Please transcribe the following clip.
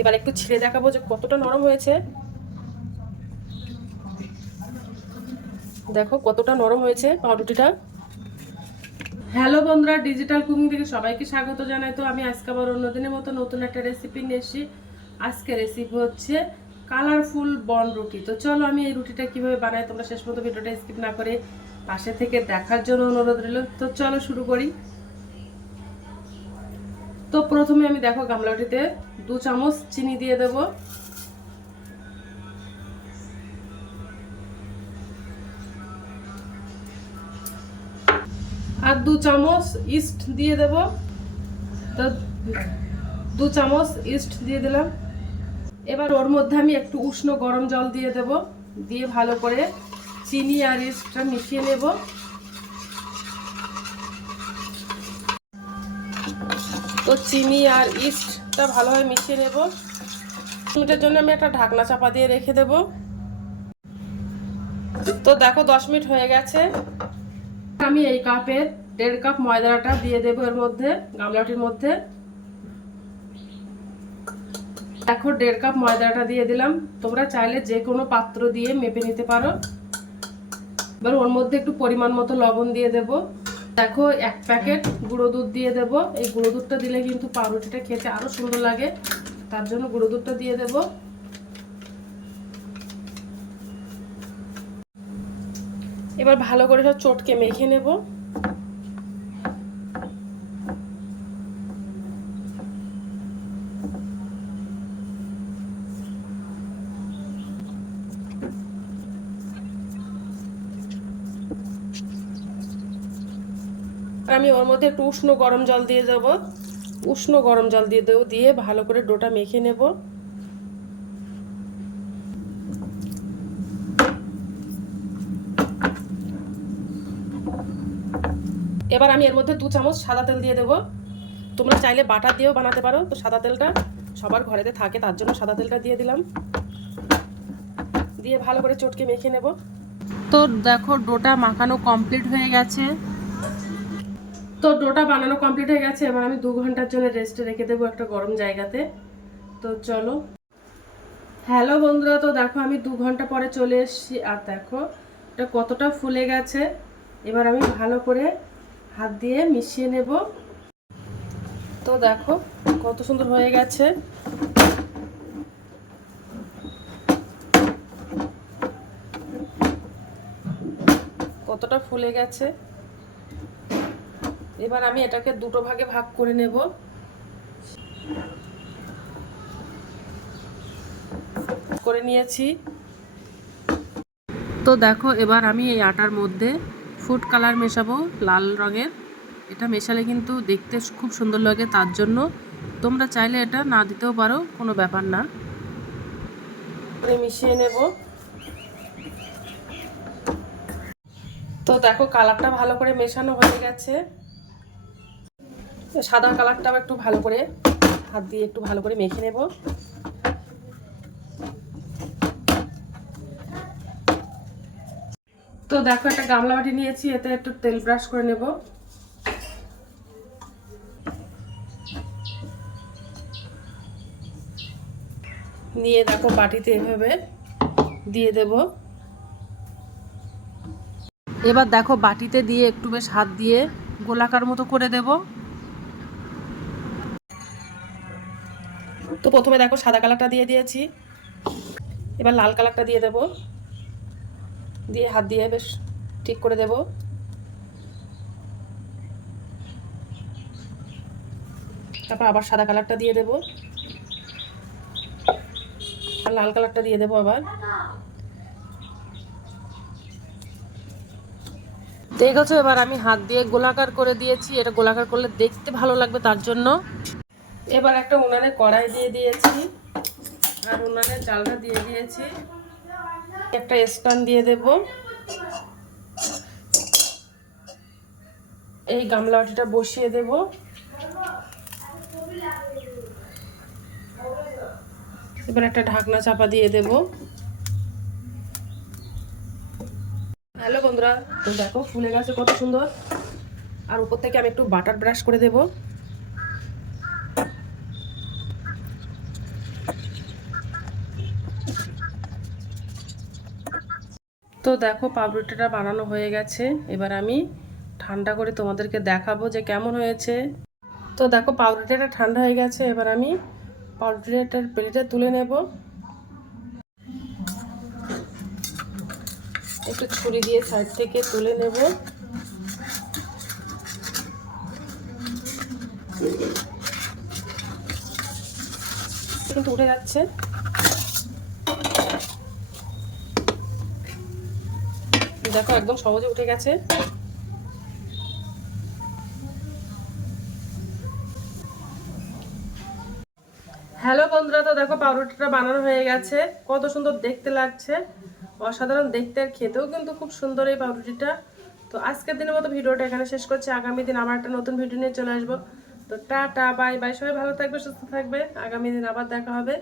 এবার একটু ছিঁড়ে দেখাবো যে কতটা নরম হয়েছে। দেখো কতটা নরম হয়েছে পাউরুটিটা। হ্যালো বন্ধুরা, ডিজিটাল কুকিং থেকে সবাইকে স্বাগত জানাই। তো আমি আজকে আবার অন্যদিনের মতো নতুন একটা রেসিপি নিয়ে এসেছি। আজকে রেসিপি হচ্ছে কালারফুল বন রুটি। তো চলো আমি এই রুটিটা কীভাবে বানাই, তোমরা শেষ মতো ভিডিওটা স্কিপ না করে পাশে থেকে দেখার জন্য অনুরোধ রইল। তো চলো শুরু করি। তো প্রথমে আমি দেখো গামলাটিতে দু চামচ চিনি দিয়ে দেব। আর দু চামচ ইস্ট দিয়ে দেব। তো দু চামচ ইস্ট দিয়ে দিলাম। এবার ওর মধ্যে আমি একটু উষ্ণ গরম জল দিয়ে দেব। দিয়ে ভালো করে চিনি আর ইস্টটা মিশিয়ে নেব। তো চিনি আর ইস্টটা ভালোভাবে মিশিয়ে নেব। মিনিটের জন্য আমি একটা ঢাকনা চাপা দিয়ে রেখে দেব। তো দেখো দশ মিনিট হয়ে গেছে। আমি এই কাপের দেড় কাপ ময়দাটা দিয়ে দেবো এর মধ্যে, গামলাটির মধ্যে। দেখো দেড় কাপ ময়দাটা দিয়ে দিলাম। তোমরা চাইলে যে কোনো পাত্র দিয়ে মেপে নিতে পারো। এবার ওর মধ্যে একটু পরিমাণ মতো লবণ দিয়ে দেব। দেখো, এক প্যাকেট গুঁড়ো দুধ দিয়ে দেবো। এই গুঁড়ো দুধটা দিলে কিন্তু পাউরুটিটা খেতে আরও সুন্দর লাগে। তার জন্য গুঁড়ো দুধটা দিয়ে দেব। এবার ভালো করে সব চটকে মেখে নেব। আর আমি ওর মধ্যে একটু উষ্ণ গরম জল দিয়ে দেব। উষ্ণ গরম জল দিয়ে দেবো, দিয়ে ভালো করে ডোটা মেখে নেব। এবার আমি এর মধ্যে দু চামচ সাদা তেল দিয়ে দেবো। তোমরা চাইলে বাটার দিয়েও বানাতে পারো। তো সাদা তেলটা সবার ঘরেতে থাকে, তার জন্য সাদা তেলটা দিয়ে দিলাম। দিয়ে ভালো করে চটকে মেখে নেব। তো দেখো, ডোটা মাখানো কমপ্লিট হয়ে গেছে। তো ডোটা বানানো কমপ্লিট হয়ে গেছে, এবার আমি দু ঘণ্টার জন্য রেস্টে রেখে দেবো একটা গরম জায়গাতে। তো চলো। হ্যালো বন্ধুরা, তো দেখো আমি দু ঘণ্টা পরে চলে এসেছি। আর দেখো, এটা কতটা ফুলে গেছে। এবার আমি ভালো করে হাত দিয়ে মিশিয়ে নেব। তো দেখো, কত সুন্দর হয়ে গেছে। কতটা ফুলে গেছে। এবার আমি এটাকে দুটো ভাগে ভাগ করে নেব। করে নিয়েছি। তো দেখো, এবার আমি এই আটার মধ্যে ফুড কালার মেশাবো লাল রঙের। এটা মেশালে কিন্তু দেখতে খুব সুন্দর লাগে তার জন্য। তোমরা চাইলে এটা না দিতেও পারো, কোনো ব্যাপার না। মিশিয়ে নেব। তো দেখো কালারটা ভালো করে মেশানো হয়ে গেছে। সাদা কালারটাও একটু ভালো করে, হাত দিয়ে একটু ভালো করে মেখে নেব। তো দেখো একটা গামলা বাটি নিয়েছি, এতে একটু তেল ব্রাশ করে নেব। নিয়ে দেখো বাটিতে এভাবে দিয়ে দেব। এবার দেখো বাটিতে দিয়ে একটু বেশ হাত দিয়ে গোলাকার মতো করে দেব। তো প্রথমে দেখো সাদা কালারটা দিয়ে দিয়েছি। এবার লাল কালারটা দিয়ে দেব। দিয়ে হাত দিয়ে বেশ ঠিক করে দেব। তারপর আবার সাদা কালারটা দিয়ে দেব। আর লাল কালারটা দিয়ে দেব আবার। দেখেছ? এবার আমি হাত দিয়ে গোলাকার করে দিয়েছি। এটা গোলাকার করলে দেখতে ভালো লাগবে তার জন্য। এবার একটা উনানে কড়াই দিয়ে দিয়েছি। আর উনানে চালটা দিয়ে দিয়েছি। একটা স্ট্যান্ড দিয়ে দেব। এই গামলা বাটিটা বসিয়ে দেব। এবার একটা ঢাকনা চাপা দিয়ে দেব। হ্যালো বন্ধুরা দেখো ফুলে গেছে কত সুন্দর। আর উপর থেকে আমি একটু বাটার ব্রাশ করে দেবো। তো দেখো পাউরুটিটা বানানো হয়ে গেছে। এবার আমি ঠান্ডা করে তোমাদেরকে দেখাবো যে কেমন হয়েছে। তো দেখো পাউরুটিটা ঠান্ডা হয়ে গেছে, এবার আমি পাউরুটিটার প্লেটে তুলে নেব। একটু ছুরি দিয়ে সাইড থেকে তুলে নেব। কিন্তু উঠে যাচ্ছে। দেখো একদম সহজে উঠে গেছে। হ্যালো বন্ধুরা, তো দেখো পাউরুটিটা বানানো হয়ে গেছে। কত সুন্দর দেখতে লাগছে। অসাধারণ দেখতে আর খেতেও কিন্তু খুব সুন্দর এই পাউরুটিটা। তো আজকের দিনের মতো ভিডিওটা এখানে শেষ করছি। আগামী দিন আবার একটা নতুন ভিডিও নিয়ে চলে আসব। তো টাটা, বাই বাই। সবাই ভালো থাকবে, সুস্থ থাকবে। আগামী দিন আবার দেখা হবে।